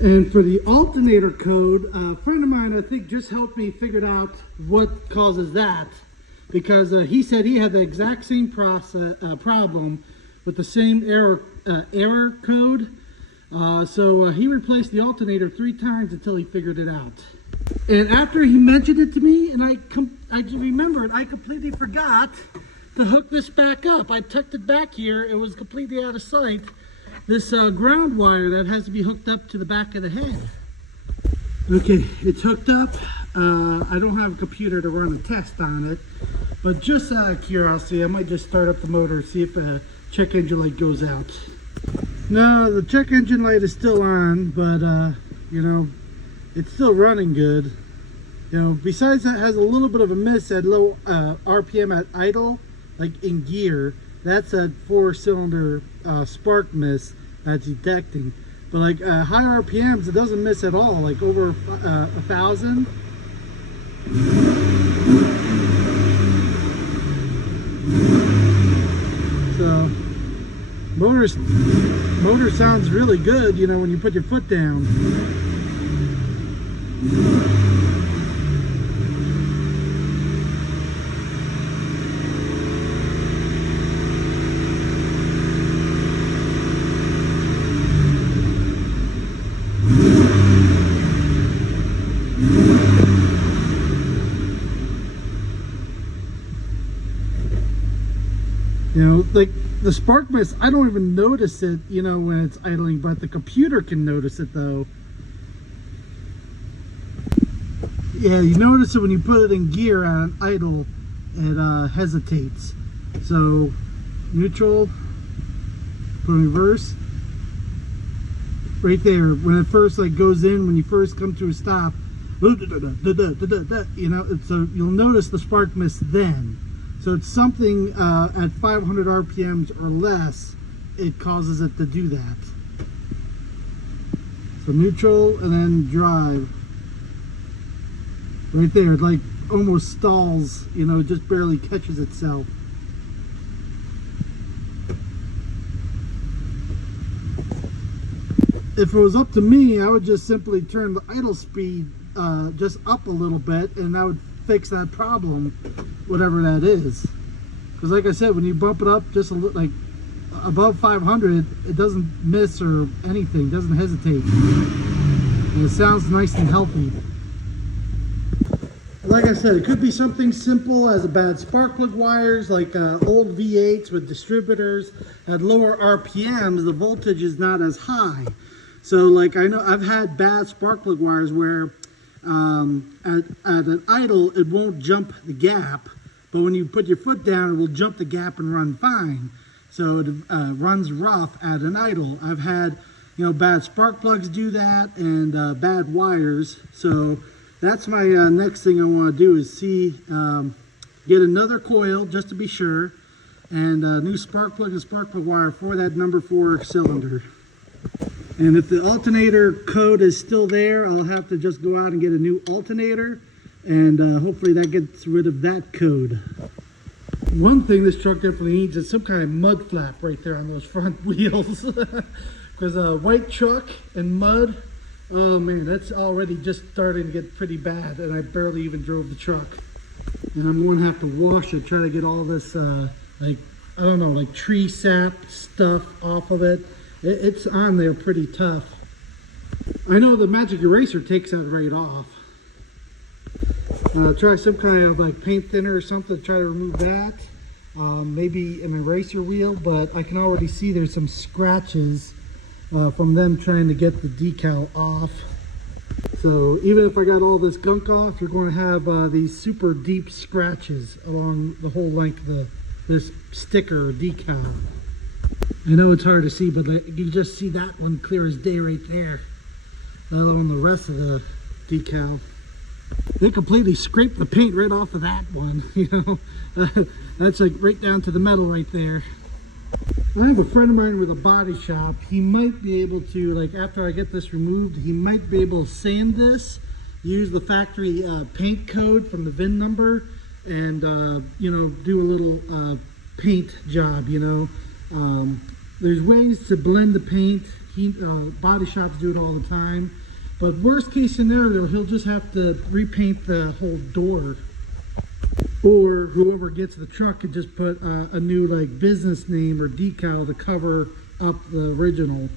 And for the alternator code, a friend of mine, I think, just helped me figure out what causes that. Because he said he had the exact same problem with the same error code. So he replaced the alternator 3 times until he figured it out. And after he mentioned it to me, and I remembered, I completely forgot to hook this back up. I tucked it back here. It was completely out of sight. This ground wire that has to be hooked up to the back of the head. Okay, it's hooked up. I don't have a computer to run a test on it, but just out of curiosity, I might just start up the motor, see if a check engine light goes out. No, the check engine light is still on, but you know, it's still running good. You know, besides that, it has a little bit of a miss at low RPM at idle, like in gear. That's a 4-cylinder spark miss that's detecting. But like high RPMs, it doesn't miss at all, like over 1,000. So motor sounds really good, you know, when you put your foot down. You know, like the spark miss, I don't even notice it, you know, when it's idling, but the computer can notice it though. Yeah, you notice it when you put it in gear on idle, it hesitates. So, neutral, put in reverse. Right there, when it first like goes in, when you first come to a stop, you know, so you'll notice the spark miss then. So it's something at 500 RPMs or less, it causes it to do that. So neutral and then drive. Right there, it like almost stalls, you know, just barely catches itself. If it was up to me, I would just simply turn the idle speed just up a little bit, and that would fix that problem, whatever that is. Because like I said, when you bump it up just a little, like above 500, it doesn't miss or anything, doesn't hesitate. And it sounds nice and healthy. Like I said, it could be something simple as a bad spark plug wires, like old V8s with distributors. At lower RPMs, the voltage is not as high. So like I know I've had bad spark plug wires where at an idle, it won't jump the gap, but when you put your foot down, it will jump the gap and run fine. So it runs rough at an idle. I've had, you know, bad spark plugs do that, and bad wires. So that's my next thing I want to do is see, get another coil just to be sure, and a new spark plug and spark plug wire for that number 4 cylinder. And if the alternator code is still there, I'll have to just go out and get a new alternator, and hopefully that gets rid of that code. One thing this truck definitely needs is some kind of mud flap right there on those front wheels. Because a white truck and mud, oh man, that's already just starting to get pretty bad, and I barely even drove the truck. And I'm going to have to wash it, try to get all this, like, I don't know, like tree sap stuff off of it. It's on there pretty tough. I know the Magic Eraser takes that right off. Try some kind of like paint thinner or something to try to remove that. Maybe an eraser wheel, but I can already see there's some scratches from them trying to get the decal off. So even if I got all this gunk off, you're going to have these super deep scratches along the whole length of this sticker or decal. I know it's hard to see, but like, you just see that one clear as day right there. Let alone the rest of the decal. They completely scraped the paint right off of that one, you know. That's like right down to the metal right there. I have a friend of mine with a body shop. He might be able to, like after I get this removed, he might be able to sand this, use the factory paint code from the VIN number, and you know, do a little paint job, you know. There's ways to blend the paint. Body shops do it all the time. But worst case scenario, he'll just have to repaint the whole door. Or whoever gets the truck could just put a new like business name or decal to cover up the original.